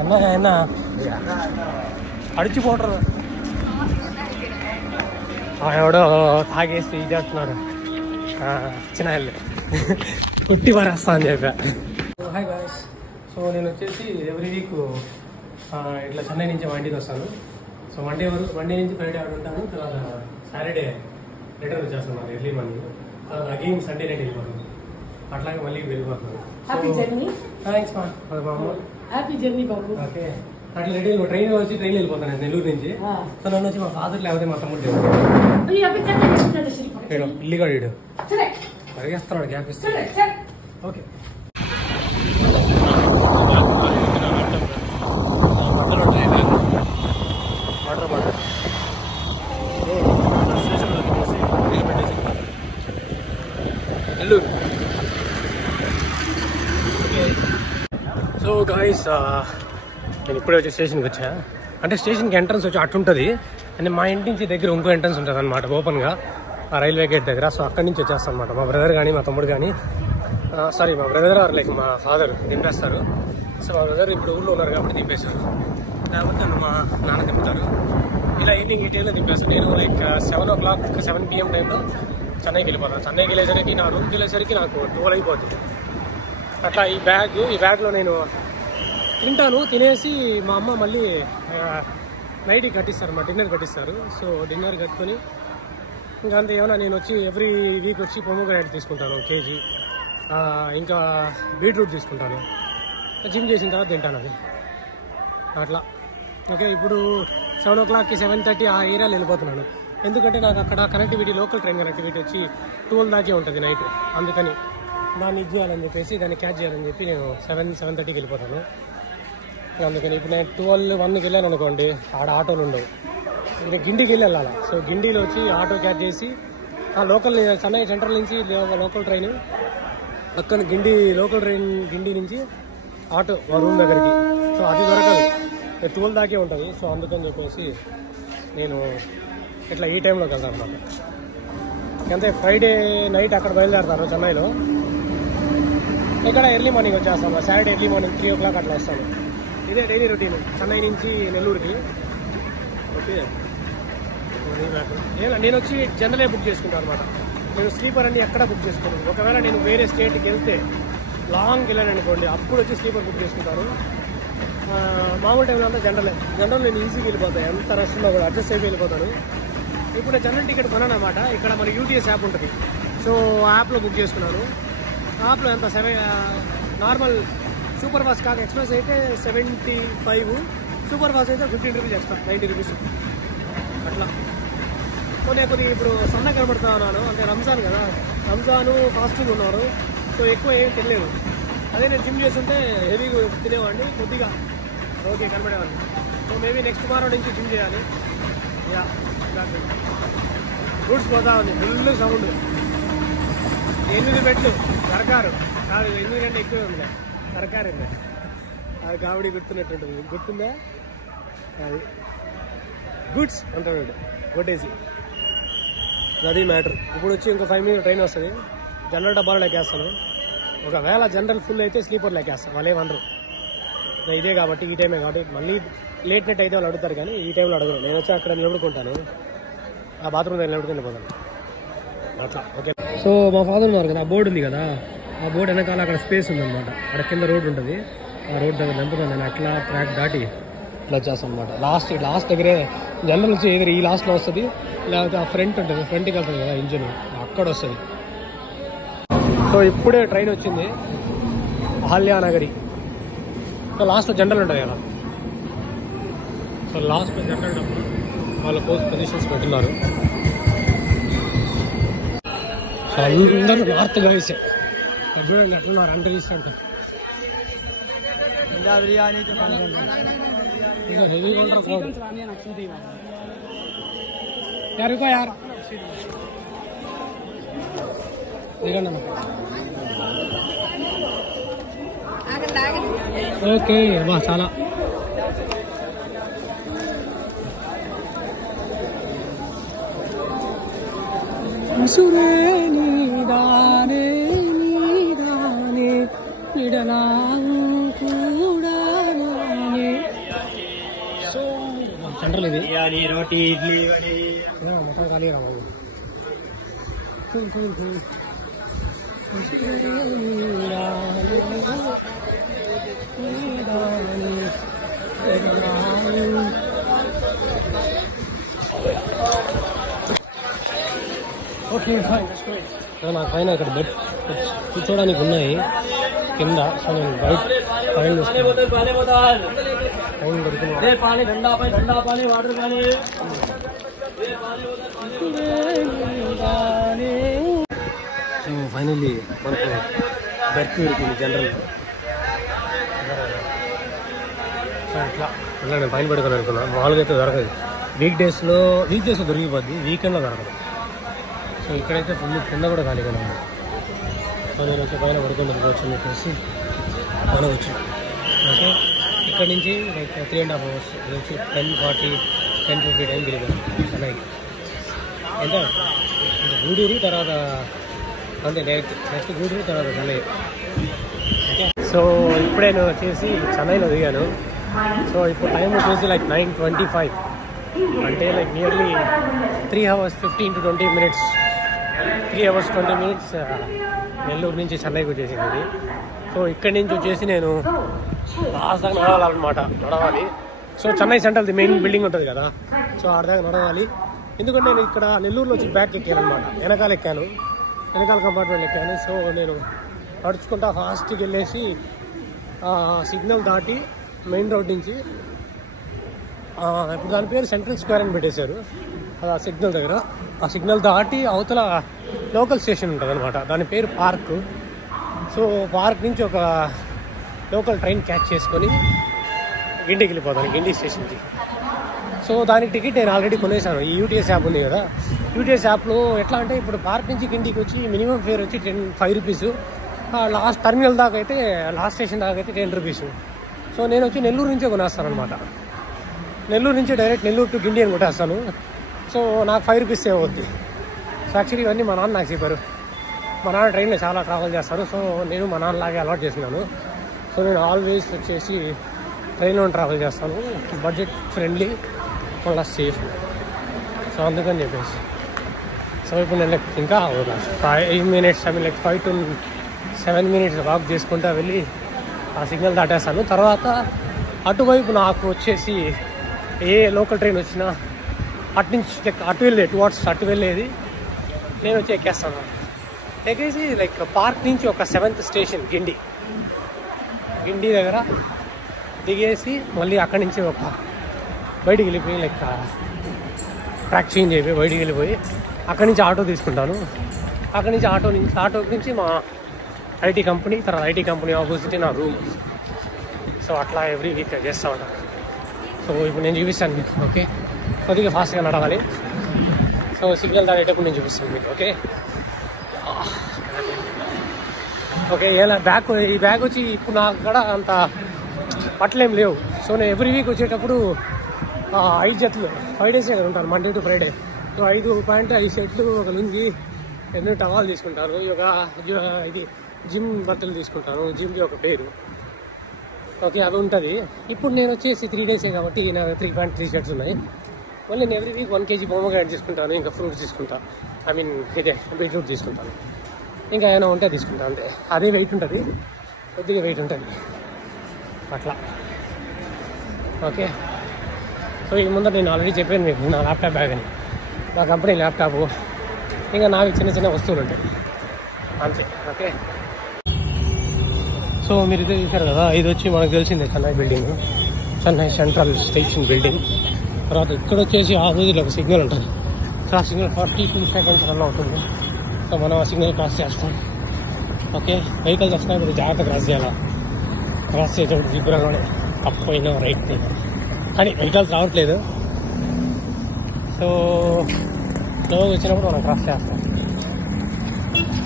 అన్నా ఆయన అడిచిపోటరు ఎవడో తాగేసి ఇది అంటున్నాడు చిన్న కొట్టి పారేస్తా అని చెప్పా. హాయ్ గాయ్స్, సో నేను వచ్చేసి ఎవ్రీ వీక్ ఇట్లా చెన్నై నుంచి మండీకి వస్తాను. సో మండే నుంచి ఫ్రైడే ఆడ ఉంటాను, తర్వాత సాటర్డే రిటర్న్ వచ్చేస్తాను ఎర్లీ మార్నింగ్, తర్వాత అగైన్ సండే నైట్ వెళ్ళిపోతాను. అట్లాగే మళ్ళీ వెళ్ళిపోతున్నాను. థ్యాంక్స్ మా అమ్మ. హ్యాపీ జర్నీ బాబు. ఓకే, అట్లా రెడీ ట్రైన్ వచ్చి ట్రైన్ వెళ్ళిపోతాను నెల్లూరు నుంచి. సో నన్ను వచ్చి మా ఫాదర్ లేకపోతే మా తమ్ముడు ఇల్లిగాడు పరిగేస్తున్నాడు గ్యాప్ ఇస్తాడు. Okay, water bottle Nellore. So guys, నేను ఇప్పుడే వచ్చి స్టేషన్కి వచ్చా. అంటే స్టేషన్కి ఎంట్రన్స్ వచ్చి అట్టుంటుంది, అంటే మా ఇంటి నుంచి దగ్గర ఇంకో ఎంట్రన్స్ ఉంటుంది అనమాట ఓపెన్గా ఆ రైల్వే గేట్ దగ్గర. సో అక్కడి నుంచి వచ్చేస్తాను అనమాట. మా బ్రదర్ కానీ మా తమ్ముడు కానీ సారీ మా బ్రదర్ ఆర్ లైక్ మా ఫాదర్ దింపేస్తారు. సో మా బ్రదర్ ఇప్పుడు ఊళ్ళో ఉన్నారు కాబట్టి దింపేశారు, లేకపోతే నన్ను మా నాన్న దింపుతారు. ఇలా ఈవినింగ్ 8 AM దింపేస్తాను. నేను లైక్ 7 o'clock 7 PM టైంలో చెన్నైకి వెళ్ళిపోతాను. చెన్నైకి వెళ్ళేసరికి నా రూమ్కి వెళ్ళేసరికి నాకు 12 అయిపోతుంది. అట్లా ఈ బ్యాగ్లో నేను తింటాను. తినేసి మా అమ్మ మళ్ళీ నైట్కి కట్టిస్తారు, మా డిన్నర్ కట్టిస్తారు. సో డిన్నర్ కట్టుకొని ఇంకా అంతే. ఏమన్నా నేను వచ్చి ఎవ్రీ వీక్ వచ్చి పొమోగ్రానేట్ తీసుకుంటాను 1 kg, ఇంకా బీట్రూట్ తీసుకుంటాను. జిమ్ చేసిన తర్వాత తింటాను అది అట్లా. ఓకే, ఇప్పుడు 7 o'clockకి 7:30 ఆ ఏరియాలో వెళ్ళిపోతున్నాను. ఎందుకంటే నాకు అక్కడ కనెక్టివిటీ లోకల్ ట్రైన్ కనెక్టివిటీ వచ్చి 12 దాకే ఉంటుంది నైట్. అందుకని దాన్ని ఇది చేయాలని చెప్పేసి దాన్ని క్యాచ్ చేయాలని చెప్పి నేను 7:30కి వెళ్ళిపోతాను. అందుకని ఇప్పుడు నేను 12-1కి వెళ్ళాను అనుకోండి, ఆడ ఆటోలు ఉండవు, ఇంకా గిండికి వెళ్ళాలి. సో గిండిలో వచ్చి ఆటో క్యాచ్ చేసి ఆ లోకల్ చెన్నై సెంట్రల్ నుంచి లోకల్ ట్రైన్ అక్కడ లోకల్ ట్రైన్ గిండి నుంచి ఆటో మా రూమ్ దగ్గరికి. సో అది దొరకదు, 12 దాకే ఉంటుంది. సో అందుకని చెప్పేసి నేను ఇట్లా ఈ టైంలోకి వెళ్తాను అన్నమాట. అంతే, ఫ్రైడే నైట్ అక్కడ బయలుదేరుతాను చెన్నైలో. ఇక్కడ ఎర్లీ మార్నింగ్ వచ్చేస్తాను. సాటర్డే ఎర్లీ మార్నింగ్ 3 o'clock అట్లా వస్తాను. ఇదే డైలీ రొటీన్ చెన్నై నుంచి నెల్లూరుకి. ఓకే, నేను వచ్చి జనరలే బుక్ చేసుకుంటాను అనమాట. నేను స్లీపర్ అన్ని ఎక్కడ బుక్ చేసుకున్నాను. ఒకవేళ నేను వేరే స్టేట్కి వెళ్తే లాంగ్కి వెళ్ళాను అనుకోండి, అప్పుడు వచ్చి స్లీపర్ బుక్ చేసుకుంటాను. మామూలు టైంలో అంతా జనరల్ నేను ఈజీగా వెళ్ళిపోతాను. ఎంత రష్లో కూడా అడ్జస్ట్ అయిపోయి వెళ్ళిపోతాను. ఇప్పుడు జనరల్ టికెట్ కొన్నాను అనమాట. ఇక్కడ మన UTS యాప్ ఉంటుంది. సో యాప్లో బుక్ చేసుకున్నాను. యాప్లో ఎంత నార్మల్ సూపర్ ఫాస్ట్ కాక ఎక్స్ప్రెస్ అయితే 75, సూపర్ ఫాస్ట్ అయితే 15 రూపీస్ ఎక్స్ట్రా, 90 రూపీస్ అట్లా. నేను కొద్దిగా ఇప్పుడు సన్న కనబడుతా ఉన్నాను, అంటే రంజాన్ కదా, రంజాను ఫాస్టింగ్ ఉన్నారు. సో ఎక్కువ ఏం తినలేదు. అదే నేను జిమ్ చేస్తుంటే హెవీగా తినేవాడిని, కొద్దిగా ఓకే కనబడేవాడిని. సో మేబీ నెక్స్ట్ వారం నుంచి జిమ్ చేయాలి. యా, రూట్స్ పోతా ఉంది, ఫుల్ సౌండ్. 8 బెడ్లు సర్కారు కాదు, 8 కంటే ఎక్కువే ఉంది. సర్కారు ఉంది, అది కామెడీ గుర్తున్నట్టుంటుంది. గుర్తుందా? అది గుడ్స్ అంటాడు కొట్టేసి. అది మ్యాటర్. ఇప్పుడు వచ్చి ఇంకో 5 minutes ట్రైన్ వస్తుంది. జనరల్ డబ్బాలు లెక్కేస్తాను. ఒకవేళ జనరల్ ఫుల్ అయితే స్లీపర్ లెక్కేస్తాను, వాళ్ళే అనరు. ఇదే కాబట్టి ఈ టైమే కాబట్టి. మళ్ళీ లేట్ నైట్ అయితే వాళ్ళు అడుగుతారు, కానీ ఈ టైంలో అడగరు. నేను వచ్చి అక్కడ నిలబడుకుంటాను, ఆ బాత్రూమ్ దగ్గర నిలబడుకుని వెళ్ళిపోతాను అట్లా. ఓకే, సో మా ఫాదర్ ఉన్నారు కదా, ఆ బోర్డు ఉంది కదా, ఆ బోర్డు వెనకాల అక్కడ స్పేస్ ఉందన్నమాట. అక్కడ కింద రోడ్డు ఉంటుంది, ఆ రోడ్ దగ్గర నింపుతాను నేను. అట్లా ట్రాక్ దాటి ఇట్లా వచ్చేస్తాను అనమాట. లాస్ట్ దగ్గరే జనరల్ వచ్చి ఏదో ఈ లాస్ట్లో వస్తుంది, లేకపోతే ఆ ఫ్రంట్ ఉంటుంది, ఫ్రంట్కి వెళ్తుంది కదా ఇంజిన్, అక్కడ వస్తుంది. సో ఇప్పుడే ట్రైన్ వచ్చింది అహల్యానగరి. సో లాస్ట్లో జనరల్ ఉంటుంది కదా, సో లాస్ట్లో జనరల్ డబ్బు వాళ్ళ పోస్ట్ పొజిషన్స్ పెట్టున్నారు. సో అందరూ నార్త్ గాయసే చూడండి ఎట్లున్నారు, అంటే ఇస్తాంట హెవీగా ఉంటారు క్రౌడ్. యారుకో యార్ దిగండి అన్న. ఓకే బా చాలా నీదానే నీదానే విడలా కూడా సెంట్రల్ ఇది రోటీ ఇడ్లీ మొత్తం ఖాళీ రావాలి. ఓకే నాకు పైన ఇక్కడ బెడ్ కూర్చోడానికి ఉన్నాయి కింద. సో నేను బయట పైన ఫైనల్లీ మనకు బెర్త్ దొరికింది జనరల్. సో ఇట్లా నేను పైన పెట్టుకొని అనుకున్నాను. మామూలుగా అయితే దొరకదు. వీక్ డేస్లో దొరికిపోద్ది, వీకెండ్లో దొరకదు. సో ఇక్కడైతే ఫుల్ కింద కూడా ఖాళీగా ఉంది. సో నేను వచ్చి పైన పడుకొని దొరకవచ్చు అని చెప్పేసి మనం వచ్చాను. ఓకే, ఇక్కడ నుంచి లైక్ 3.5 hours వచ్చి 10:50 టైం తిరిగాను చెన్నైకి. ఎంత ఇంకా గూడూరు తర్వాత అంతే నెక్స్ట్ గూడూరు తర్వాత చెన్నై. ఓకే, సో ఇప్పుడే నేను వచ్చేసి చెన్నైలో దిగాను. సో ఇప్పుడు టైం వచ్చేసి లైక్ 9:25 అంటే like nearly 3 hours 15 to 20 minutes 3 hours 20 minutes Nellore నుంచి చెన్నైకి వచ్చేసింది ఇది. సో ఇక్కడి నుంచి వచ్చేసి నేను లాస్ట్ దాకా నడవాలి. So Chennai central the main building ఉంటుంది కదా, సో ఆడదాకా నడవాలి. ఎందుకంటే నేను ఇక్కడ నెల్లూరులో వచ్చి బ్యాక్ ఎక్కాను అనమాట. వెనకాల కంపార్ట్మెంట్ ఎక్కాను. సో నేను నడుచుకుంటా ఫాస్ట్కి వెళ్ళేసి సిగ్నల్ దాటి మెయిన్ రోడ్ నుంచి ఇప్పుడు దాని పేరు సెంట్రల్ స్క్వేర్ అని పెట్టేశారు ఆ సిగ్నల్ దగ్గర. ఆ సిగ్నల్ దాటి అవతల లోకల్ స్టేషన్ ఉంటుంది అనమాట, దాని పేరు పార్క్. సో పార్క్ నుంచి ఒక లోకల్ ట్రైన్ క్యాచ్ చేసుకొని గిండికి వెళ్ళిపోతాను, గిండి స్టేషన్కి. సో దానికి టికెట్ నేను ఆల్రెడీ కొనేసాను. ఈ యూటీఎస్ యాప్ ఉంది కదా, యూటీఎస్ యాప్లో ఎట్లా అంటే ఇప్పుడు పార్క్ నుంచి గిండికి వచ్చి మినిమం ఫేర్ వచ్చి 5 రూపీస్, లాస్ట్ టర్మినల్ దాకా అయితే లాస్ట్ స్టేషన్ దాకా అయితే 10 రూపీస్. సో నేను వచ్చి నెల్లూరు నుంచే కొనేస్తాను అనమాట. నెల్లూరు నుంచి డైరెక్ట్ నెల్లూరు టు గిండి అని కొట్టేస్తాను. సో నాకు 5 రూపీస్ సేవ్ అవుద్ది. సో యాక్చువల్లీ ఇవన్నీ మా నాన్న నాకు చెప్పారు. మా నాన్న ట్రైన్లో చాలా ట్రావెల్ చేస్తారు. సో నేను మా నాన్నలాగే అలవాటు చేసినాను. సో నేను ఆల్వేస్ వచ్చేసి ట్రైన్లో ట్రావెల్ చేస్తాను, బడ్జెట్ ఫ్రెండ్లీ మళ్ళీ సేఫ్. సో అందుకని చెప్పేసి సో ఇప్పుడు నేను ఇంకా 5 minutes 5 to 7 minutes వాక్ చేసుకుంటా వెళ్ళి ఆ సిగ్నల్ దాటేస్తాను. తర్వాత అటువైపు నాకు వచ్చేసి ఏ లోకల్ ట్రైన్ వచ్చినా అటు నుంచి అటు వెళ్ళేది నేను వచ్చి ఎక్కేస్తాను. ఎక్కేసి లైక్ పార్క్ నుంచి ఒక 7th స్టేషన్ గిండి దగ్గర దిగేసి మళ్ళీ అక్కడి నుంచి ఒక బయటికి వెళ్ళిపోయి లైక్ ట్రాక్ చేంజ్ అయిపోయి బయటికి వెళ్ళిపోయి అక్కడి నుంచి ఆటో తీసుకుంటాను. అక్కడి నుంచి ఆటో నుంచి మా ఐటీ కంపెనీ, తర్వాత ఐటీ కంపెనీ ఆపోజిట్ నా రూమ్. సో అట్లా ఎవ్రీ వీక్ చేస్తూ ఉంటాను. సో ఇప్పుడు నేను చూపిస్తాను మీకు. ఓకే, కొద్దిగా ఫాస్ట్గా నడవాలి. సో సిగ్నల్ దాటేటప్పుడు నేను చూపిస్తాను మీకు. ఓకే ఇలా ఈ బ్యాగ్ వచ్చి ఇప్పుడు నాకు కూడా అంత బట్టలేం లేవు. సో నేను ఎవ్రీ వీక్ వచ్చేటప్పుడు 5 జట్లు 5 days కదా ఉంటాను, Monday to Friday. So 5 pant 5 షర్ట్లు ఒక లుంగి 2 టవాలు తీసుకుంటాను. ఇది జిమ్ బట్టలు తీసుకుంటాను, జిమ్కి ఒక పేరు. ఓకే అవి ఉంటుంది. ఇప్పుడు నేను వచ్చేసి 3 days కాబట్టి నా 3 ప్యాంట్ 3 షర్ట్స్ ఉన్నాయి. మళ్ళీ నేను ఎవ్రీ వీక్ 1 kg పొమగ్రానేట్ తీసుకుంటాను, ఇంకా ఫ్రూట్స్ తీసుకుంటాను. బీట్రూట్ తీసుకుంటాను, ఇంకా ఏమైనా ఉంటే తీసుకుంటాను. అంతే, అదే వెయిట్ ఉంటుంది, కొద్దిగా వెయిట్ ఉంటుంది అట్లా. ఓకే, సో ఈ ముందర నేను ఆల్రెడీ చెప్పాను మీకు నా ల్యాప్టాప్ బ్యాగ్ అని. నా కంపెనీ ల్యాప్టాప్, ఇంకా నావి చిన్న వస్తువులు ఉంటాయి అంతే. ఓకే, సో మీరు ఇదే చూశారు కదా, ఇది వచ్చి మనకు తెలిసిందే Chennai building, Chennai central station building. తర్వాత ఇక్కడ వచ్చేసి ఆపోజిట్ ఒక సిగ్నల్ ఉంటుంది. సో ఆ సిగ్నల్ 42 seconds రన్ అవుతుంది. సో మనం ఆ సిగ్నల్ క్రాస్ చేస్తాం. ఓకే, వెహికల్స్ వస్తాయి, మీరు జాగ్రత్త క్రాస్ చేయాలా. క్రాస్ చేసేటప్పుడు జిబ్రాలోనే అప్ అయినా రైట్ అయినా, కానీ వెహికల్స్ రావట్లేదు. సో స్లోగా వచ్చినప్పుడు మనం క్రాస్ చేస్తాం.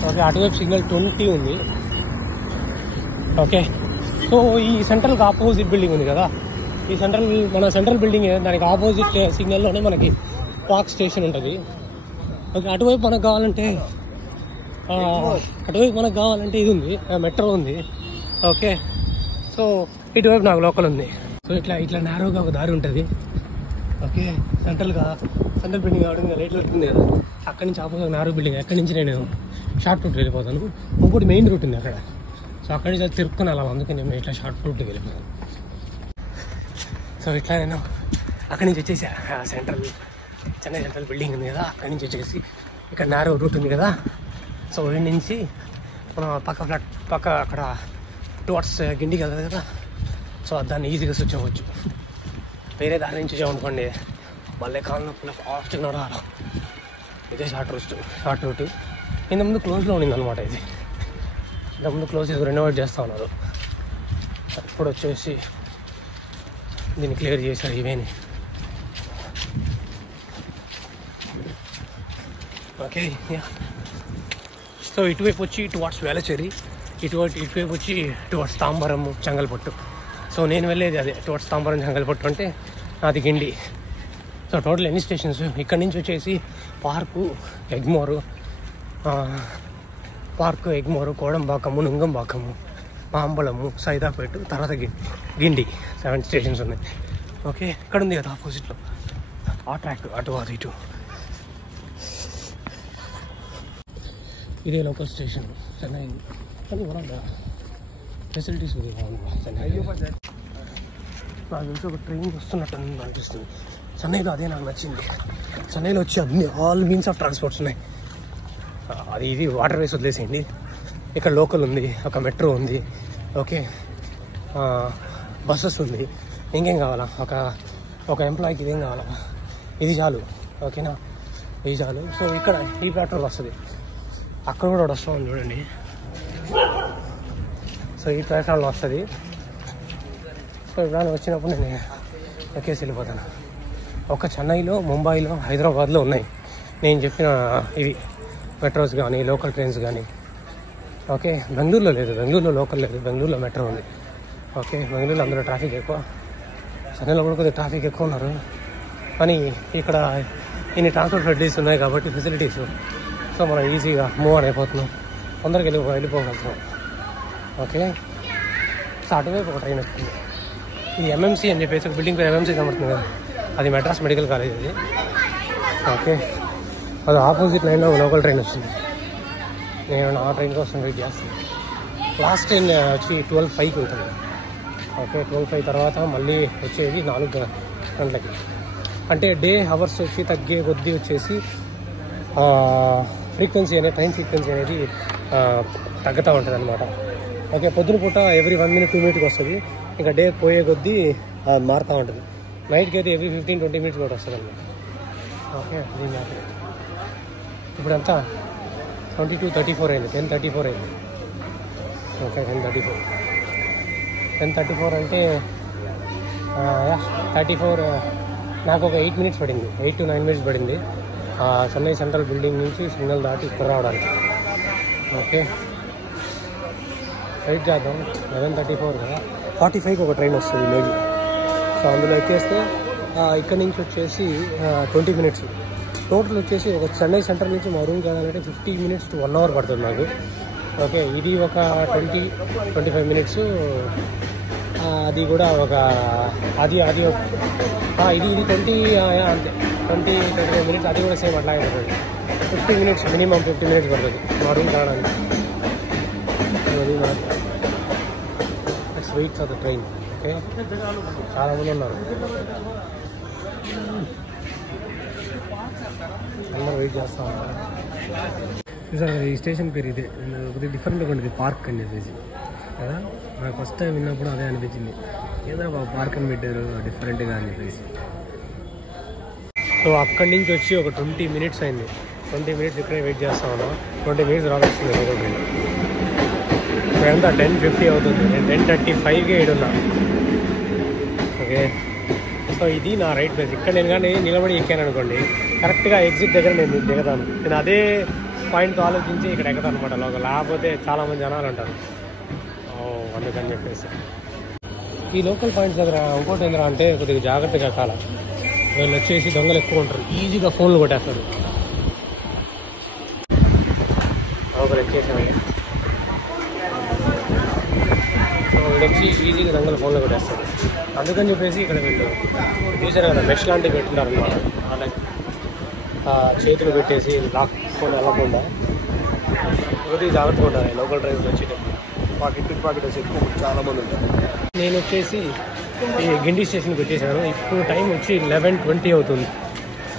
ఓకే, అటువైపు సిగ్నల్ 20 ఉంది. ఓకే, సో ఈ సెంట్రల్కి ఆపోజిట్ బిల్డింగ్ ఉంది కదా, ఈ మన సెంట్రల్ బిల్డింగ్ దానికి ఆపోజిట్ సిగ్నల్లోనే మనకి పార్క్ స్టేషన్ ఉంటుంది. ఓకే, అటువైపు మనకు కావాలంటే ఇది ఉంది, మెట్రో ఉంది. ఓకే, సో ఇటువైపు నాకు లోకల్ ఉంది. సో ఇట్లా నేరోగా ఒక దారి ఉంటుంది. ఓకే సెంట్రల్ బిల్డింగ్ కావడం లైట్ వెళ్తుంది కదా, అక్కడి నుంచి ఆపోజిట్ నారో బిల్డింగ్, అక్కడి నుంచి నేను షార్ట్ రూట్ వెళ్ళిపోతాను. ఇంకోటి మెయిన్ రూట్ ఉంది అక్కడ, సో అక్కడి నుంచి తిరుక్కుని అలా, అందుకే నేను ఇట్లా షార్ట్ రూట్కి వెళ్ళిపోతాను. సో ఇట్లా నేను అక్కడి నుంచి వచ్చేసా, చెన్నై సెంట్రల్ బిల్డింగ్ ఉంది కదా, అక్కడి నుంచి వచ్చేసి ఇక్కడ నారో రూట్ ఉంది కదా, సో వీడి నుంచి మనం పక్క అక్కడ టువర్డ్స్ గిండికి వెళ్తుంది కదా, సో దాన్ని ఈజీగా స్విచ్ అవ్వచ్చు. వేరే దాని నుంచి వచ్చామనుకోండి మళ్ళీ కాలంలో ఫాస్ట్గా నడవాలి. ఇదే షార్ట్ రూట్. ఇంతకుముందు క్లోజ్లో ఉండింది అనమాట. ఇది ఇంతకుముందు క్లోజ్ రెనోవేట్ చేస్తూ ఉన్నారు, ఇప్పుడు వచ్చేసి దీన్ని క్లియర్ చేశారు ఇవేని. ఓకే, సో ఇటువైపు వచ్చి టువర్డ్స్ వేలచేరి, ఇటువైపు వచ్చి టువర్డ్స్ తాంబరం, చెంగల్పట్టు. సో నేను వెళ్ళేది అదే టువర్డ్స్ తాంబరం, చెంగల్పట్టు అంటే అది గిండి. సో టోటల్ ఎన్ని స్టేషన్స్ ఇక్కడ నుంచి వచ్చేసి పార్కు, ఎగ్మోరు, కోడంబాకము, నుంగంబాకము, మాంబళము, సైదాపేట, తర్వాత గిండి 7 స్టేషన్స్ ఉన్నాయి. ఓకే, ఇక్కడ ఉంది కదా ఆపోజిట్లో ఆ ట్రాక్, అటు అది ఇటు. ఇదే లోకల్ స్టేషన్ చెన్నై, కానీ కూడా ఫెసిలిటీస్ ఉంది చెన్నై. నాకు తెలిసి ఒక ట్రైన్ వస్తున్నట్టు అనిపిస్తుంది చెన్నైలో, అదే నాకు నచ్చింది. చెన్నైలో వచ్చి ఆల్ మీన్స్ ఆఫ్ ట్రాన్స్పోర్ట్స్ ఉన్నాయి. అది ఇది వాటర్ వేస్ వదిలేసేయండి, ఇక్కడ లోకల్ ఉంది, ఒక మెట్రో ఉంది, ఓకే, బస్సెస్ ఉంది. ఇంకేం కావాలా, ఒక ఎంప్లాయీకి ఇదేం కావాలా, ఇది చాలు. ఓకేనా, ఇది చాలు. సో ఇక్కడ ఈ ప్లాట్ఫామ్ వస్తుంది, అక్కడ కూడా వస్తామని చూడండి. సో ఈ ప్లాట్ఫామ్లో వస్తుంది. సో ఇప్పుడు వచ్చినప్పుడు నేను ఎక్కేసి వెళ్ళిపోతాను. ఒక చెన్నైలో, ముంబైలో, హైదరాబాద్లో ఉన్నాయి నేను చెప్పిన ఇది మెట్రోస్ కానీ లోకల్ ట్రైన్స్ కానీ. ఓకే, బెంగళూరులో లేదు, బెంగళూరులో లోకల్ లేదు, బెంగళూరులో మెట్రో ఉంది. ఓకే, బెంగళూరులో అందులో ట్రాఫిక్ ఎక్కువ, చెన్నైలో కూడా కొద్దిగా ట్రాఫిక్ ఎక్కువ ఉన్నారు. కానీ ఇక్కడ ఇన్ని ట్రాన్స్పోర్ట్ ఫెసిలిటీస్ ఉన్నాయి కాబట్టి సో మనం ఈజీగా మూవ్ అని అయిపోతున్నాం, తొందరగా వెళ్ళిపోగలుగుతున్నాం. ఓకే, సో అటువైపు ఒక ట్రైన్ వస్తుంది. ఇది ఎంఎంసీ అని చెప్పేసి ఒక బిల్డింగ్ పేరు ఎంఎంసీ కనబడుతుంది కదా, అది మెడ్రాస్ మెడికల్ కాలేజ్ అది. ఓకే, అది ఆపోజిట్ లైన్లో ఒక లోకల్ ట్రైన్ వస్తుంది. నేను ఆ ట్రైన్ కోసం వెయిట్ చేస్తాను. లాస్ట్ ట్రైన్ వచ్చి 12:05కి ఉంటుంది. ఓకే, 12:05 తర్వాత మళ్ళీ వచ్చేది 4 గంటలకి. అంటే డే అవర్స్ వచ్చి తగ్గే కొద్దీ వచ్చేసి ఫ్రీక్వెన్సీ అనేది, ట్రైన్ ఫ్రీక్వెన్సీ అనేది తగ్గుతూ ఉంటుంది అనమాట. ఓకే, పొద్దున పూట ఎవ్రీ 1 minute 2 minutes వస్తుంది, ఇంకా డే పోయే కొద్దీ మారుతూ ఉంటుంది. నైట్కి అయితే ఎవ్రీ 15-20 minutes కూడా వస్తుంది అనమాట. ఓకే, ఇప్పుడంతా 22:34 అయింది, 10:34 అయింది. ఓకే, 10:34 అంటే 34 నాకు ఒక 8 minutes పడింది, 8 to 9 minutes పడింది చెన్నై సెంట్రల్ బిల్డింగ్ నుంచి సిగ్నల్ దాటి ఇక్కడ రావడానికి. ఓకే, వెయిట్ చేద్దాం. 11:34 కదా, 45కి ఒక ట్రైన్ వస్తుంది మేబీ. సో అందులో ఎక్కేస్తే ఇక్కడ నుంచి వచ్చేసి 20 minutes టోటల్ వచ్చేసి ఒక చెన్నై సెంట్రల్ నుంచి మా రూమ్కి వెళ్ళాలంటే 50 minutes to 1 hour పడుతుంది నాకు. ఓకే, ఇది ఒక 20-25 minutes, అది కూడా ఒక ఇది 20 అంతే 20-25 minutes, అది కూడా సేమ్ అట్లాగే పడుతుంది. 50 minutes మినిమం 50 minutes పడుతుంది మా రూమ్కి రావడానికి. Let's wait for the train. Okay, చాలా మంది ఉన్నారు, అందరూ వెయిట్ చేస్తా ఉన్నారు. చూసారు కదా, ఈ స్టేషన్ పేరు ఇదే, కొద్దిగా డిఫరెంట్గా ఉంటుంది, పార్క్ అని చెప్పేసి కదా. నాకు ఫస్ట్ టైం విన్నప్పుడు అదే అనిపించింది, ఏదో పార్క్ అని పెట్టారు డిఫరెంట్గా అని చెప్పేసి. సో అక్కడి నుంచి వచ్చి ఒక 20 minutes అయింది. 20 minutes ఇక్కడే వెయిట్ చేస్తా ఉన్నాం. 20 minutes రావస్తుంది లోపలికి. ఎంత 10:50 అవుతుంది, నేను 10:35కి ఏడున్నా. ఓకే, సో ఇది నా రైట్ ప్లేస్. ఇక్కడ నేను కానీ నిలబడి ఎక్కాను అనుకోండి, కరెక్ట్గా ఎగ్జిట్ దగ్గర నేను దిగుతాను. నేను అదే పాయింట్తో ఆలోచించి ఇక్కడ ఎక్కుతాను అనమాట లోకల్, లేకపోతే చాలామంది జనాలు ఉంటారు అందుకని చెప్పేసి. ఈ లోకల్ పాయింట్స్ దగ్గర ఇంకోటి ఏంద్రా అంటే కొద్దిగా జాగ్రత్తగా ఎక్కాల. వీళ్ళు వచ్చేసి దొంగలు ఎక్కువ ఉంటారు, ఈజీగా ఫోన్లు కొట్టేస్తారు. లోకల్ ఎక్కేసాను. సో వీడు వచ్చి ఈజీగా రంగుల ఫోన్లో పెట్టేస్తాడు. అందుకని చెప్పేసి ఇక్కడ వీళ్ళు చూసారు కదా మెష్ లాంటివి పెట్టున్నారు అనమాట. చేతులు పెట్టేసి లాక్కొని వెళ్ళకుండా కొద్దిగా జాగ్రత్తగా ఉండాలి లోకల్ డ్రైవర్లు వచ్చేటప్పుడు. పిక్ పాకెట్ ఎక్కువ చాలా మంది ఉంటారు. నేను వచ్చేసి ఈ గిండి స్టేషన్కి వచ్చేసాను. ఇప్పుడు టైం వచ్చి 11:20 అవుతుంది.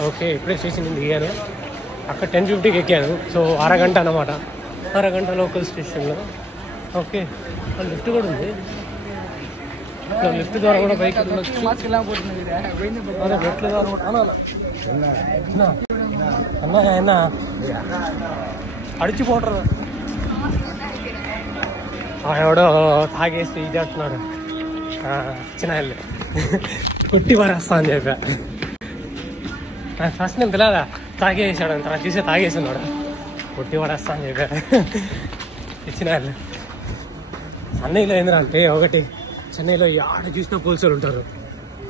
ఓకే, ఇప్పుడే స్టేషన్ నుంచి దిగాను. అక్కడ 10:50కి ఎక్కాను. సో అరగంట అనమాట, అరగంట లోకల్ స్టేషన్లో. ఓకే, లిఫ్ట్ కూడా ఉంది. లిఫ్ట్ ద్వారా కూడా బైక్ అదే మెట్ల ద్వారా కూడా అన్నా అడిచిపోతారు. ఎవడో తాగేస్తే ఇది అంటున్నాడు, చిన్న కొట్టి పారేస్తా అని చెప్పా. ఫస్ట్ నేను తెలియదా తాగేసాడు అంత చూసే తాగేస్తున్నాడు, కొట్టి పడేస్తా అని చెప్పా. ఇచ్చిన వాళ్ళు చెన్నైలో ఏంటంటే ఒకటి, చెన్నైలో ఆడ చూసిన పోలీసులు ఉంటారు.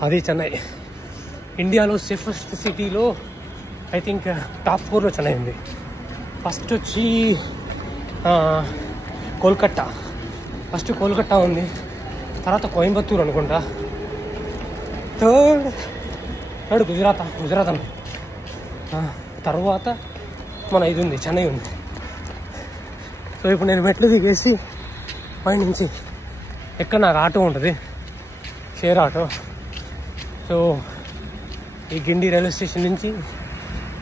అది చెన్నై ఇండియాలో సేఫెస్ట్ సిటీలో ఐ థింక్ టాప్ 4లో చెన్నై ఉంది. ఫస్ట్ వచ్చి కోల్కట్టా, ఫస్ట్ కోల్కట్టా ఉంది, తర్వాత కోయంబత్తూరు అనుకుంటా, థర్డ్ గుజరాత్ అన్న, తర్వాత మన ఇది ఉంది చెన్నై ఉంది. సో ఇప్పుడు నేను మెట్లు దిగేసి పై నుంచి ఎక్కడ నాకు ఆటో ఉంటుంది, షేర్ ఆటో. సో ఈ గిండి రైల్వే స్టేషన్ నుంచి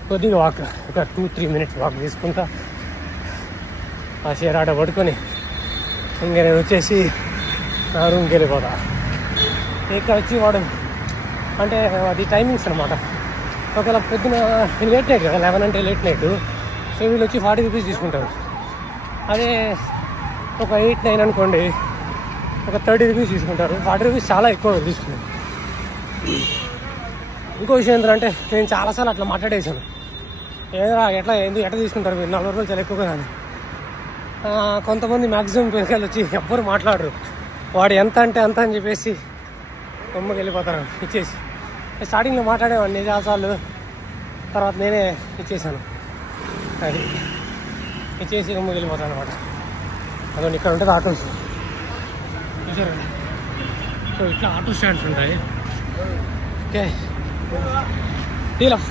కొద్దిగా వాక్, ఒక 2-3 మినిట్స్ వాక్ తీసుకుంటా ఆ షేర్ ఆటో పట్టుకొని ఇంకా నేను వచ్చేసి నా రూమ్కి వెళ్ళిపోతా. ఇక్కడ వచ్చి వాడు అంటే అది టైమింగ్స్ అనమాట. ఒకవేళ పొద్దున లేట్ నైట్ కదా, 11 అంటే లేట్ నైట్. సో వీళ్ళు వచ్చి 40 రూపీస్ తీసుకుంటారు. అదే ఒక 8-9 అనుకోండి, ఒక 30 రూపీస్ తీసుకుంటారు. 40 రూపీస్ చాలా ఎక్కువ తీసుకున్నాను. ఇంకో విషయం ఏంటంటే నేను చాలాసార్లు అట్లా మాట్లాడేసాను, ఎట్లా తీసుకుంటారు మీరు 40 రూపాయలు చాలా ఎక్కువ అని. కొంతమంది మ్యాక్సిమం పిల్లకాయలు వచ్చి ఎవ్వరు మాట్లాడరు, వాడు ఎంత అంటే అంత అని చెప్పేసి బొమ్మకి వెళ్ళిపోతారు ఇచ్చేసి. స్టార్టింగ్లో మాట్లాడేవాడిని చాలాసార్లు, తర్వాత నేనే ఇచ్చేసాను. అది ఇచ్చేసి బొమ్మకి వెళ్ళిపోతాను అనమాట. అదో ఇక్కడ ఉంటుంది ఆటోస్ చూసారు. సో ఇట్లా ఆటో స్టాండ్స్ ఉంటాయి. ఓకే, డీలఫ్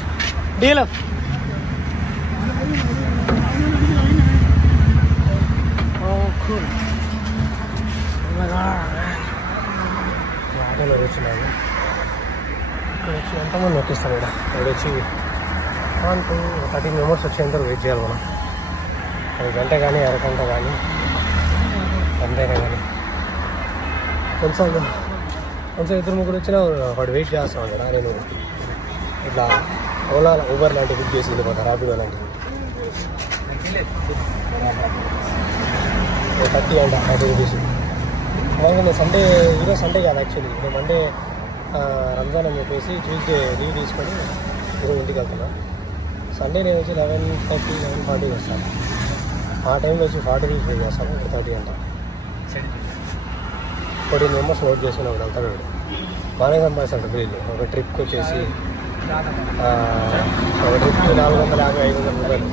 ఆటోలో వచ్చినాను. వచ్చి ఎంతమంది నొక్కిస్తాను ఇక్కడ. ఇక్కడ వచ్చి 1-2-30 మెంబర్స్ వచ్చేంత వెయిట్ చేయాలి మనం. అది గంట కానీ అరగంట కానీ అంతేనే. కానీ కొంచెం 2-3 వచ్చినా వాడు వెయిట్ చేస్తాను కదా. నేను ఇట్లా ఓలా ఊబర్ లాంటివి బుక్ చేసి వెళ్ళిపోతాను, ర్యాపిడో లాంటివి. 30 అంట 30 రూపీస్. మామూలుగా సండే, ఈరోజు సండే కాదు యాక్చువల్లీ, నేను మండే రంజాన్ అని చెప్పేసి ట్యూస్డే లీవ్ తీసుకొని ఈరోజు ఇంటికి వెళ్తున్నా. సండే నేను వచ్చి 11:30, 11:40 వస్తాను. ఆ టైంలో వచ్చి 40 రూపీస్ పే చేస్తాను. ఇప్పుడు 30 అంట. 14 మెంబర్స్ నోట్ చేసుకుని ఒకటి వెళ్తాడు. బాగానే సంపాదిస్తాడు బిల్లు. ఒక ట్రిప్కి వచ్చేసి ఒక ట్రిప్కి 450-500 రూపాయలు.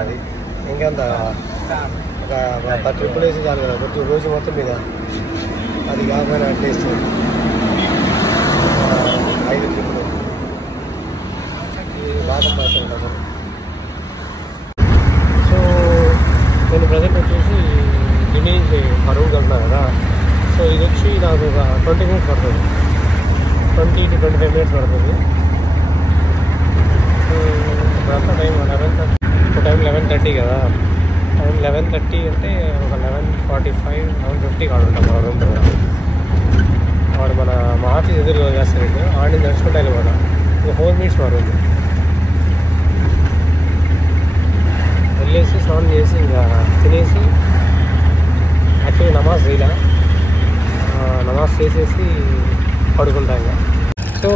అది ఇంకెంత ఒక 10 ట్రిప్పులు వేసి చాలు కదా ప్రతి రోజు మొత్తం మీద. అది కాకపోయినా అట్లీస్ట్ 5 ట్రిప్పులు బాగా సంపాదిస్తాడు. సో నేను ప్రజెంట్ వచ్చేసి ఢిల్లీ నుంచి మా రూమ్కి వెళ్తున్నాను కదా. సో ఇది వచ్చి నాకు ఒక 20 మినిట్స్ పడుతుంది, 20-25 మినిట్స్ పడుతుంది. ఇప్పుడంతా టైం 11:30. ఇప్పుడు టైం 11:30 కదా. టైం 11:30 అంటే ఒక 11:45, 11:50 కాడు ఉంటాం మా రూమ్ దగ్గర. వాడు మా ఆఫీస్ ఎదురుగా చేస్తాడు. ఆడిని నడుచుకుంటా వెళ్ళిపోతా. ఒక 4 మినిట్స్ మా రూమ్ వెళ్ళేసి స్నానం చేసి ఇంకా తినేసి, యాక్చువల్లీ నమాజ్ ఇలా నమాజ్ చేసేసి పడుకుంటా ఇంకా. సో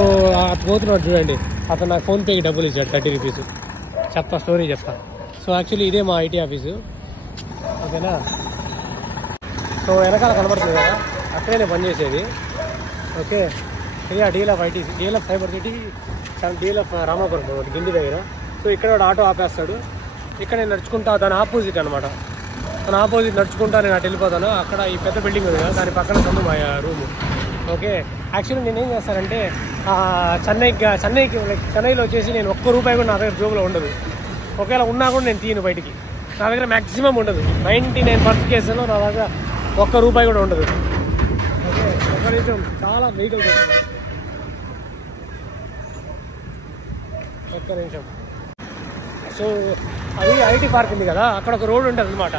పోతున్నాడు చూడండి, అతను నాకు ఫోన్పేకి డబ్బులు ఇచ్చాడు 30 రూపీస్. చెప్తా, స్టోరీ చెప్తా. సో యాక్చువల్లీ ఇదే మా ఐటీ ఆఫీసు, ఓకేనా. సో వెనకాల కనబడుతుంది కదా, అక్కడే నేను పనిచేసేది. ఓకే, ఇక DLF IT, DLF cyber city, DLF Ramapuram Guindy దగ్గర. సో ఇక్కడ ఆటో ఆపేస్తాడు, ఇక్కడ నేను నడుచుకుంటా దాని ఆపోజిట్ అనమాట. మన ఆపోజిట్ నడుచుకుంటా నేను అటు వెళ్ళిపోతాను. అక్కడ ఈ పెద్ద బిల్డింగ్ ఉంది కదా, దాని పక్కన ఉంది మా రూము. ఓకే, యాక్చువల్లీ నేనేం చేస్తానంటే చెన్నైలో వచ్చేసి నేను ₹1 కూడా నా దగ్గర జోబులో ఉండదు. ఒకవేళ ఉన్నా కూడా నేను తీయను బయటికి. నా దగ్గర మ్యాక్సిమం ఉండదు. 99% కేసులో నా దగ్గర ₹1 కూడా ఉండదు. ఓకే, ఒక నిమిషం, చాలా వెహికల్స్ వస్తుంది. ఒక్క నిమిషం. సో అది ఐటీ పార్క్ ఉంది కదా, అక్కడ ఒక రోడ్ ఉంటుంది అనమాట.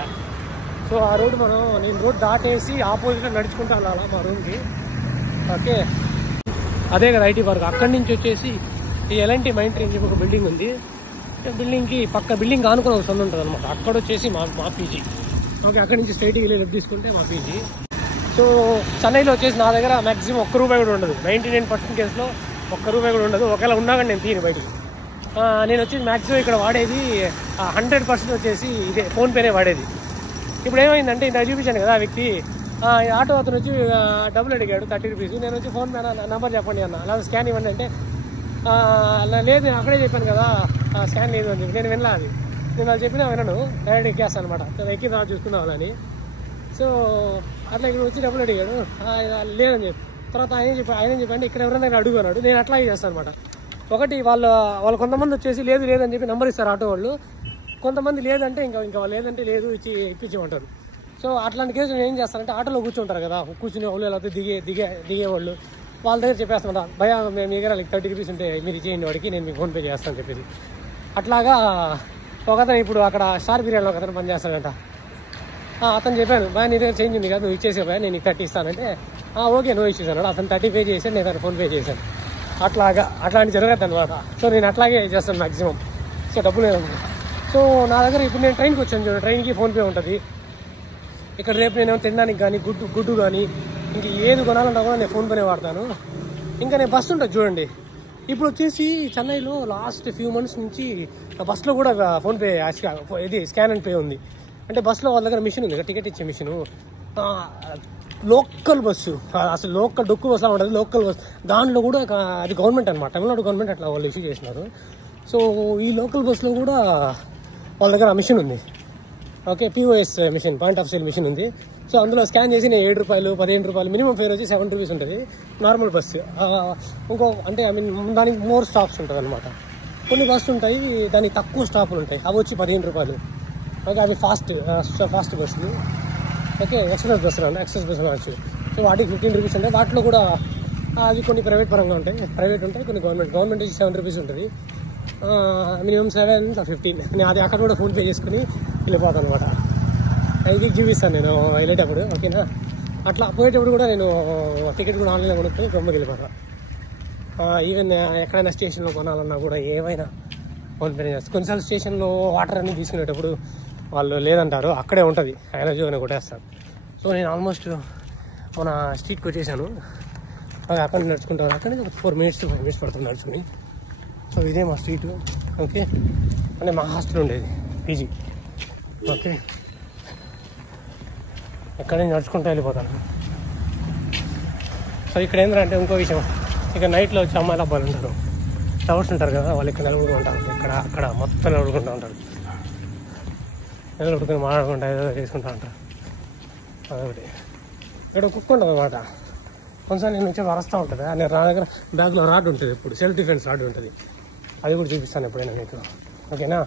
సో ఆ రోడ్ నేను రోడ్ దాటేసి ఆపోజిట్లో నడుచుకుంటూ వెళ్ళాలా మా రూమ్కి. ఓకే, అదే కదా ఐటీ పార్క్. అక్కడి నుంచి వచ్చేసి ఈ ఎల్ఎన్టీ మైంట్రీ అని చెప్పి ఒక బిల్డింగ్ ఉంది. బిల్డింగ్కి బిల్డింగ్ ఆనుకుని ఒక సందు ఉంటుంది అనమాట. అక్కడ వచ్చేసి మా పీజీ. ఓకే, అక్కడి నుంచి స్ట్రైట్కి వెళ్ళి లెఫ్ట్ తీసుకుంటే మా పీజీ. సో చెన్నైలో వచ్చేసి నా దగ్గర మ్యాక్సిమం ₹1 కూడా ఉండదు. 99% కేసులో ₹1 కూడా ఉండదు. ఒకవేళ ఉన్నా కానీ నేను తీయను బయటికి. నేను వచ్చేసి మ్యాక్సిమం ఇక్కడ వాడేది 100% వచ్చేసి ఇదే ఫోన్పేనే వాడేది. ఇప్పుడు ఏమైందంటే ఇంత చూపించాను కదా, ఆ వ్యక్తి ఆటో అతను వచ్చి డబ్బులు అడిగాడు ₹30. నేను వచ్చి ఫోన్పే నెంబర్ చెప్పండి అన్న, లేదా స్కాన్ ఇవ్వండి అంటే లేదు నేను అక్కడే చెప్పాను కదా స్కాన్ లేదు అని చెప్పి. నేను వినలా అది. నేను అది చెప్పినా వినను, డైరెక్ట్ ఎక్కేస్తాను అనమాట. ఎక్కి రా చూసుకుందాం వాళ్ళని. సో అట్లా ఇక్కడ వచ్చి డబ్బులు అడిగాడు, లేదని చెప్పి. తర్వాత ఆయన చెప్పండి ఇక్కడ ఎవరైనా అడుగు అన్నాడు. నేను అట్లాగే చేస్తాను అనమాట. ఒకటి వాళ్ళు కొంతమంది వచ్చేసి లేదని చెప్పి నెంబర్ ఇస్తారు ఆటో వాళ్ళు. కొంతమంది లేదంటే ఇంకా వాళ్ళు లేదంటే లేదు ఇప్పించమంటారు. సో అట్లాంటి కేసులు నేను ఏం చేస్తానంటే ఆటోలో కూర్చుంటారు కదా, కూర్చునే వాళ్ళు లేకపోతే దిగేవాళ్ళు వాళ్ళ దగ్గర చెప్పేస్తాను, భయ మీ దగ్గర ₹30 ఉంటే మీరు ఇచ్చేయండి వాడికి, నేను మీకు ఫోన్పే చేస్తాను చెప్పేసి. అట్లాగా ఒకతను ఇప్పుడు అక్కడ స్టార్ బిర్యానీలో ఒకతను పనిచేస్తాడంట. అతను చెప్పాను, భయ నీ దగ్గర చేంజ్ ఉంది కదా, నువ్వు ఇచ్చేసే భయ నేను 30 ఇస్తానంటే ఓకే నో ఇష్యూస్ అన్నాడు. అతను 30 పే చేశాడు, నేను ఫోన్పే చేశాను. అట్లాంటి జరగద్దు అనమాట. సో నేను అట్లాగే చేస్తాను మ్యాక్సిమం. సో డబ్బులు సో నా దగ్గర ఇప్పుడు నేను ట్రైన్కి వచ్చాను చూడండి, ట్రైన్కి ఫోన్పే ఉంటుంది. ఇక్కడ రేపు నేను తినడానికి కానీ గుడ్డు కానీ ఇంక ఏది కొనాలన్నా కూడా నేను ఫోన్పేనే వాడతాను. ఇంకా నేను బస్సు ఉంటుంది చూడండి. ఇప్పుడు వచ్చేసి చెన్నైలో లాస్ట్ ఫ్యూ మంత్స్ నుంచి బస్సులో కూడా ఫోన్పే ఇది స్కాన్ అండ్ పే ఉంది. అంటే బస్సులో వాళ్ళ దగ్గర మిషన్ ఉంది, టికెట్ ఇచ్చే మిషన్. లోకల్ బస్సు, అసలు లోకల్ డొక్కు బస్సులా ఉంటుంది, లోకల్ బస్సు. దాంట్లో కూడా అది గవర్నమెంట్ అనమాట, తమిళనాడు గవర్నమెంట్ అట్లా వాళ్ళు ఇష్యూ చేసినారు. సో ఈ లోకల్ బస్సులో కూడా వాళ్ళ దగ్గర మిషన్ ఉంది. Okay, POS machine, point of sale machine ఉంది. సో అందులో స్కాన్ చేసి నేను ₹7, ₹15, మినిమం ఫేర్ వచ్చి ₹7 ఉంటుంది నార్మల్ బస్సు. అంటే దానికి మోర్ స్టాప్స్ ఉంటుంది అనమాట. కొన్ని బస్సులు ఉంటాయి దానికి తక్కువ స్టాపులు ఉంటాయి, అవి వచ్చి ₹15. ఓకే, అవి ఫాస్ట్ బస్సులు. ఓకే, ఎక్స్ప్రెస్ బస్సులు అంటే ఎక్స్ప్రెస్ బస్సులు అనొచ్చు. సో వాటికి ₹15 ఉంటాయి. వాటిలో కూడా అవి కొన్ని ప్రైవేట్ పరంగా ఉంటాయి, ప్రైవేట్ ఉంటాయి, కొన్ని గవర్నమెంట్ వచ్చి ₹7 ఉంటుంది. Minimum 7 to 15. నేను అది అక్కడ కూడా ఫోన్పే చేసుకుని వెళ్ళిపోతాను అనమాట. ఇది చూపిస్తాను నేను వెళ్ళేటప్పుడు. ఓకేనా, అట్లా పోయేటప్పుడు కూడా నేను టికెట్ కూడా ఆన్లైన్లో కొనుక్కొని గమ్మకి వెళ్ళిపోతాను. ఈవెన్ ఎక్కడైనా స్టేషన్లో కొనాలన్నా కూడా ఏమైనా ఫోన్పే చేస్తాను. కొన్నిసార్లు స్టేషన్లో వాటర్ అన్ని తీసుకునేటప్పుడు వాళ్ళు లేదంటారు, అక్కడే ఉంటుంది, ఎనర్జీ అని కొట్టేస్తాను. సో నేను ఆల్మోస్ట్ మన స్ట్రీట్కి వచ్చేసాను. అక్కడ నడుచుకుంటాను. అక్కడ నుంచి ఒక 4 minutes to 5 minutes పడుతుంది నడుచుకుని. సో ఇదే మా స్ట్రీట్. ఓకే, అంటే మా హాస్టల్ ఉండేది పీజీ. ఓకే, ఎక్కడ నుంచి నడుచుకుంటూ వెళ్ళిపోతాను. సో ఇక్కడ ఏంటంటే ఇంకో విషయం, ఇక్కడ నైట్లో వచ్చి అమ్మాయిలు అబ్బాయిలు ఉంటారు, టవర్స్ ఉంటారు కదా, వాళ్ళు ఇక్కడ నిలబడుకుంటూ ఉంటారు. అక్కడ మొత్తం నిలబడుకుంటూ ఉంటారు, నిలబడుకుని మాట్లాడుకుంటా ఏదో చేసుకుంటూ ఉంటారు. అదొకటి. ఇక్కడ కుక్క ఉంటుంది అనమాట. కొంచెం నేను వచ్చి వరస్తూ ఉంటుంది. నేను నా దగ్గర బ్యాగ్లో రాడ్ ఉంటుంది, ఇప్పుడు సెల్ఫ్ డిఫెన్స్ రాడ్ ఉంటుంది, అది కూడా చూపిస్తాను ఎప్పుడైనా మీకు. ఓకేనా,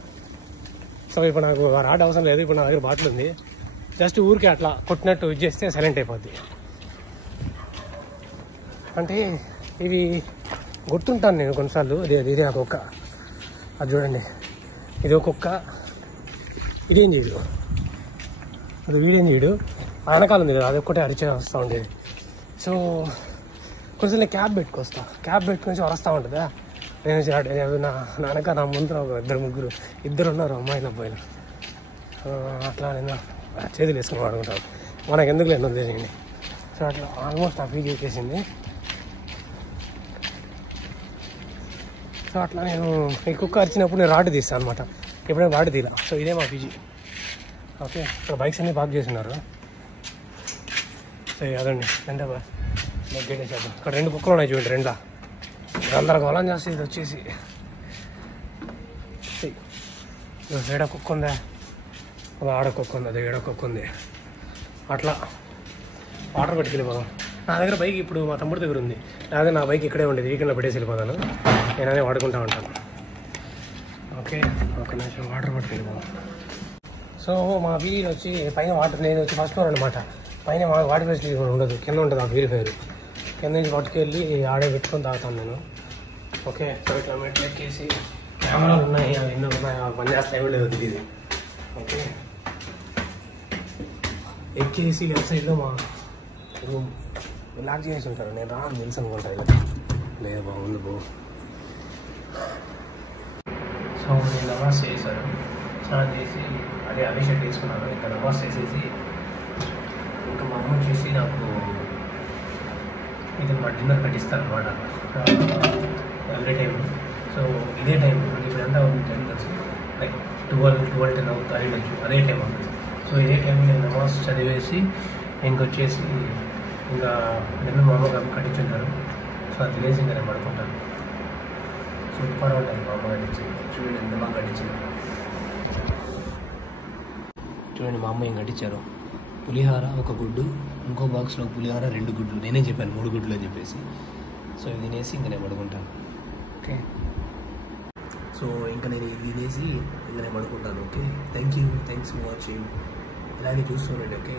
సో ఇప్పుడు నాకు రాడ్ అవసరం లేదు, ఇప్పుడు నా దగ్గర బాటిల్ ఉంది. జస్ట్ ఊరికే అట్లా కొట్టినట్టు ఇది చేస్తే సైలెంట్ అయిపోద్ది. అంటే ఇవి గుర్తుంటాను నేను కొన్నిసార్లు. ఇదే ఆ కుక్క, అది చూడండి, ఇది ఒక కుక్క. ఇదేం చేయడు, అది వీడేం చేయడు, వెనకాల ఉంది కదా, అది ఒక్కటే అరిచే వస్తూ ఉండేది. సో కొంచెం నేను క్యాబ్ పెట్టుకొని వస్తూ ఉంటుందా. నేను నా ముందర ఒక 2-3 ఉన్నారు అమ్మాయిలు అబ్బాయిలు. అట్లా నేను చేతులు వేసుకుని వాడుకుంటాను, మనకు ఎందుకు లేని వదిలేయండి. సో అట్లా ఆల్మోస్ట్ నా పీజీ వచ్చేసింది. సో అట్లా నేను ఈ కుక్క అరిచినప్పుడు నేను రాడ్ తీస్తాను అనమాట, ఎప్పుడైనా రాడ్ తీలా. సో ఇదే మా పీజీ. ఓకే, ఇక్కడ బైక్స్ అన్నీ పార్క్ చేస్తున్నారు. సో అదండి, అంటే గేట్ వేసేద్దాం. ఇక్కడ 2 కుక్కలు ఉన్నాయి చూడండి, 2 గందరగోళం చేస్తే ఇది వచ్చేసి సైడ్ కుక్క ఉందా. అది ఆడకొక్క ఉంది, అది ఏడొక్క ఉంది. అట్లా వాటర్ పట్టుకెళ్ళిపోదాం. నా దగ్గర బైక్ ఇప్పుడు మా తమ్ముడి దగ్గర ఉంది. లేదా నా బైక్ ఇక్కడే ఉండేది, వీకెండ్లో పెట్టేసి వెళ్ళిపోతాను. నేను అదే వాడుకుంటూ ఉంటాను. ఓకే, ఒక నిమిషం వాటర్ పట్టుకెళ్ళిపోదాం. సో మా వీల్ వచ్చి పైన వాటర్, నేను వచ్చి ఫస్ట్ ఫ్లోర్ అనమాట. పైన వాటర్ ఫెసిలిటీ ఉండదు, కింద ఉంటుంది ఆ ప్యూరిఫైర్. కింద నుంచి పట్టుకెళ్ళి ఆడే పెట్టుకొని తాగుతాను నేను. ఓకే, సో ఇట్లా మెట్లు ఎక్కేసి కెమెరాలు ఉన్నాయి, అవి ఎన్నో ఉన్నాయి, అవి పని చేస్తాయో లేదో తెలియదు. ఓకే, ఎక్కేసి లెఫ్ట్ సైడ్లో మా రూమ్ లాక్ చేసి ఉంటారు. నేను రాను తెలుసు అనుకుంటా. ఇలా లేదు, బాగుంది బాగు. సో నేను నమాజ్ చేశాను, స్నానం చేసి అదే షర్ట్ వేసుకున్నాను. ఇంకా నమాజ్ చేసేసి ఇంకా మా అమ్మ వచ్చేసి నాకు ఇది మా డిన్నర్ కట్టిస్తారు అనమాట ఎవ్రీ టైం. సో ఇదే టైం ఇప్పుడు ఎంత అవుతుంది టైం కలిసి లైక్ 12-10 అవుతుంది అయ్యొచ్చు, అదే టైం అవుతుంది. సో ఇదే టైం నేను నమాజ్ చదివేసి ఇంకొచ్చేసి ఇంకా డిన్నర్ మా అమ్మ కట్టించుంటారు. సో అది తినేసి ఇంకా నేను పడుకుంటాను. సూపర్ ఉంటుంది మా అమ్మ కట్టించింది. చూడండి ఎంత బాగా కట్టించింది. చూడండి మా అమ్మ ఏం కట్టించారు. పులిహార ఒక గుడ్డు, ఇంకో బాక్స్లో పులిహార 2 గుడ్లు. నేనే చెప్పాను 3 గుడ్లు అని చెప్పేసి. సో ఇది తినేసి ఇంకా నేను పడుకుంటాను. ఓకే, సో ఇంకా నేను ఇది తినేసి ఇంకా నేను పడుకుంటాను. Okay, thanks for watching. ఇలాగే చూస్తుండండి. ఓకే.